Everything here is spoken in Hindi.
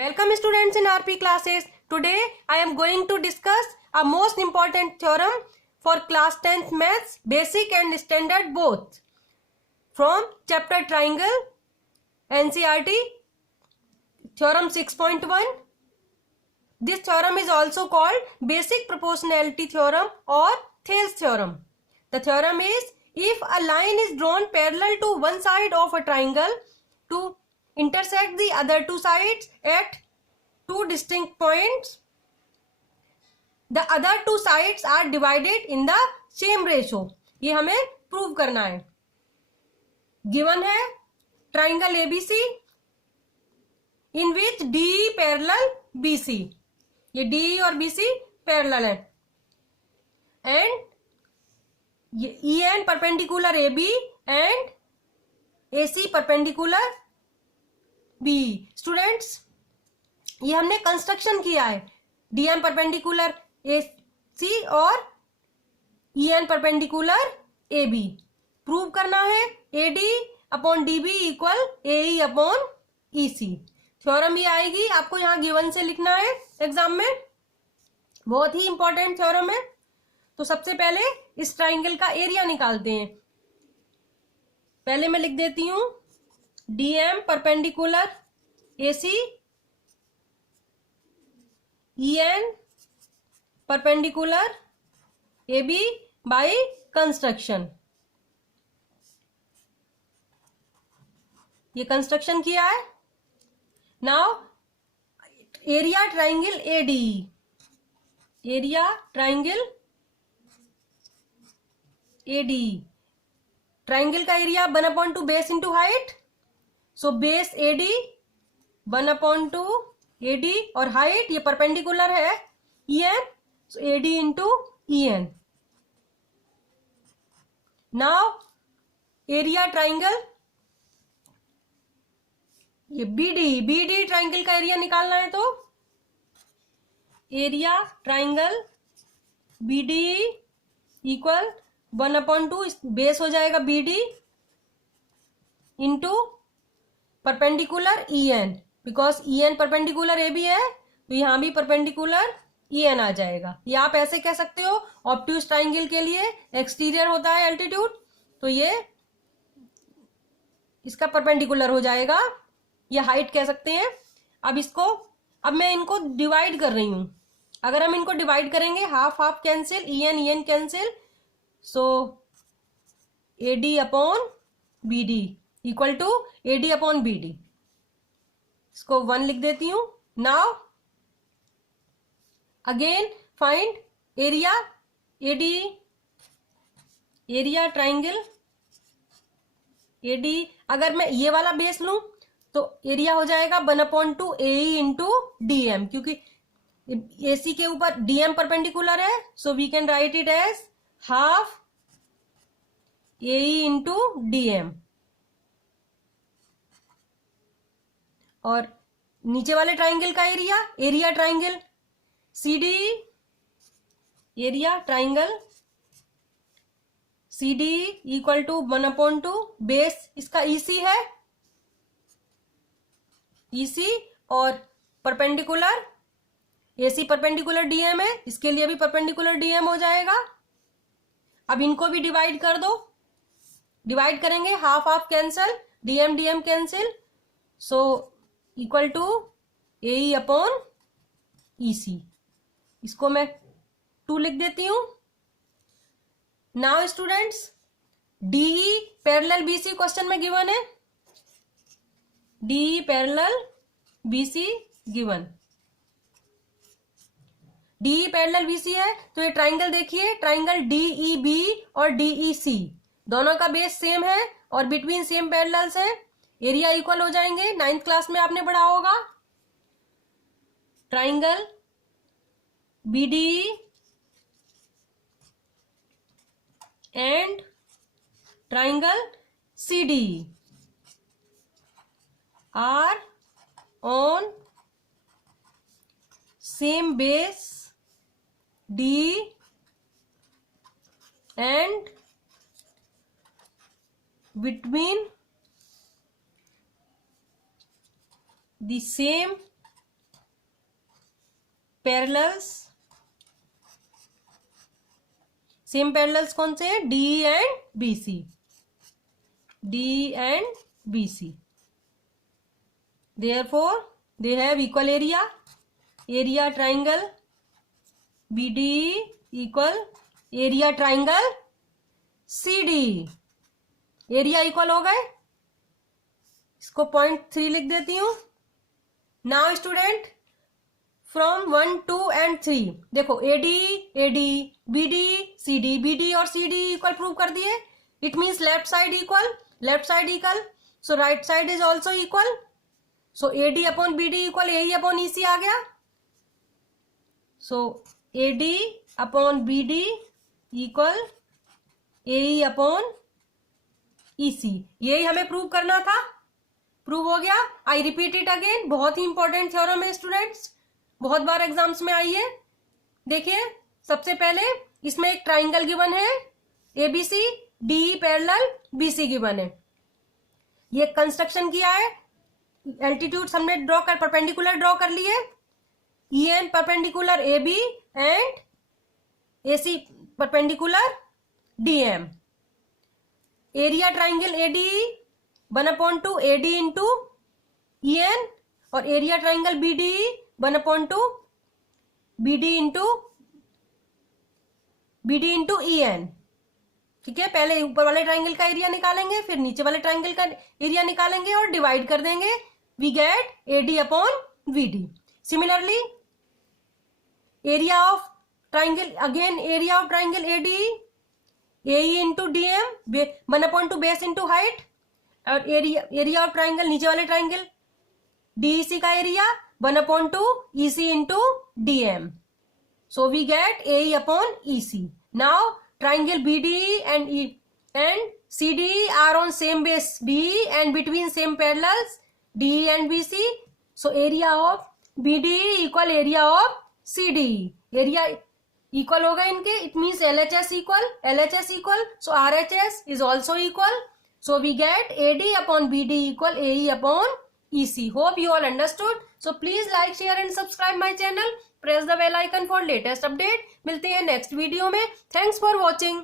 Welcome students in RP classes. Today I am going to discuss a most important theorem for class 10th maths, basic and standard both, from chapter triangle, NCERT, theorem 6.1. This theorem is also called basic proportionality theorem or Thales theorem. The theorem is, if a line is drawn parallel to one side of a triangle to intersect the other two sides at two distinct points, the other two sides are divided in the same ratio. ये हमें प्रूव करना है. गिवन है triangle ABC in which D parallel BC. ये डी और बीसी पैरेलल है and E N perpendicular A B and A C perpendicular B. Students, ये हमने कंस्ट्रक्शन किया है. D N perpendicular A C और E N perpendicular A B. Prove करना है A D upon D B equal A E upon E C. Theorem ये आएगी, आपको यहाँ गिवन से लिखना है एग्जाम में. बहुत ही इंपॉर्टेंट थ्योरम है. तो सबसे पहले इस ट्राइंगल का एरिया निकालते हैं. पहले मैं लिख देती हूं D M perpendicular A C E N perpendicular A B by construction. ये कंस्ट्रक्शन किया है. Now area triangle A D. Area triangle A D. Triangle का area 1/2 base into height. So base A D 1/2 A D और हाइट ये परपेंडिकुलर है E N. So A D into E N. Now area triangle ये बी डी ट्राइंगल का एरिया निकालना है. तो area triangle B D equal 1/2 base हो जाएगा B D into perpendicular E N. Because E N perpendicular A B है तो यहां भी परपेंडिकुलर ई एन आ जाएगा. ये आप ऐसे कह सकते हो, ऑब्ट्यूज ट्राइंगल के लिए एक्सटीरियर होता है एल्टीट्यूड, तो ये इसका परपेंडिकुलर हो जाएगा. ये हाइट कह सकते हैं. अब मैं इनको डिवाइड कर रही हूं. अगर हम इनको डिवाइड करेंगे half half cancel, E N cancel. So A D upon B D equal to A D upon B D. इसको 1 लिख देती हूं. Now again find area A D. Area triangle A D. अगर मैं ये वाला बेस लूं तो एरिया हो जाएगा 1/2 A E into D M. क्योंकि ए सी के ऊपर डी एम परपेंडिकुलर है, so we can write it as half A E into D M. और नीचे वाले ट्राइंगल का area triangle C D. Area triangle C D equal to 1/2 base इसका ईसी है, ईसी और परपेंडिकुलर एसी परपेंडिकुलर डीएम है. इसके लिए भी परपेंडिकुलर डीएम हो जाएगा. अब इनको भी डिवाइड कर दो. डिवाइड करेंगे half half cancel, DM cancel. So equal to A E upon E C. इसको मैं 2 लिख देती हूं. Now students, DE parallel BC question में गिवन है. D parallel BC given. D parallel BC है तो ये ट्राइंगल देखिए, ट्राइंगल डीई बी और डीई सी दोनों का बेस सेम है और बिटवीन सेम पैरेलल्स है. एरिया इक्वल हो जाएंगे. 9th क्लास में आपने पढ़ा होगा. Triangle BD and triangle CD are on same base D and between the same parallels, same parallels कौन से हैं? D and B C, D and B C. Therefore they have equal area, area triangle BDE equal area triangle CDE। Area equal हो गए, इसको 0.3 लिख देती हूं। नाउ स्टूडेंट फ्रॉम 1, 2 and 3 देखो AD, AD, BD, CD, BD और CD इक्वल प्रूव कर दिए। It means left side equal, left side equal, so right side is also equal. So AD upon BD equal AE upon EC आ गया। सो AD upon BD equal AE upon EC, यही हमें प्रूव करना था, प्रूव हो गया। आई रिपीट इट अगेन, बहुत ही इंपॉर्टेंट थ्योरम है स्टूडेंट्स, बहुत बार एग्जाम्स में आई है। देखिए सबसे पहले इसमें एक ट्राइंगल गिवन है ABC, DE parallel BC given है। ये कंस्ट्रक्शन किया है, एल्टीट्यूड हमने ड्रॉ कर, परपेंडिकुलर ड्रॉ कर लिए, EN perpendicular AB and AC perpendicular DM। Area triangle ADE 1/2 AD into EN और area triangle BDE 1/2 BD into EN। ठीक है, पहले ऊपर वाले ट्राइंगल का एरिया निकालेंगे, फिर नीचे वाले ट्राइंगल का एरिया निकालेंगे और डिवाइड कर देंगे। We get AD upon BD। Similarly area of triangle, again area of triangle ADE AE into DM 1/2 base into height, और एरिया ऑफ ट्राइंगल नीचे वाले ट्राइंगल DEC का area 1/2 EC into DM। So we get AE upon EC। Now triangle BDE and CDE are on same base DE and between same parallels DE and BC. So area of BDE equal area of CDE. Area equal होगा इनके, it means LHS equal. So RHS is also equal. So we get AD upon BD equal AE upon EC. Hope you all understood. So please like, share and subscribe my channel. Press the bell icon for latest update. मिलते हैं नेक्स्ट वीडियो में। Thanks for watching.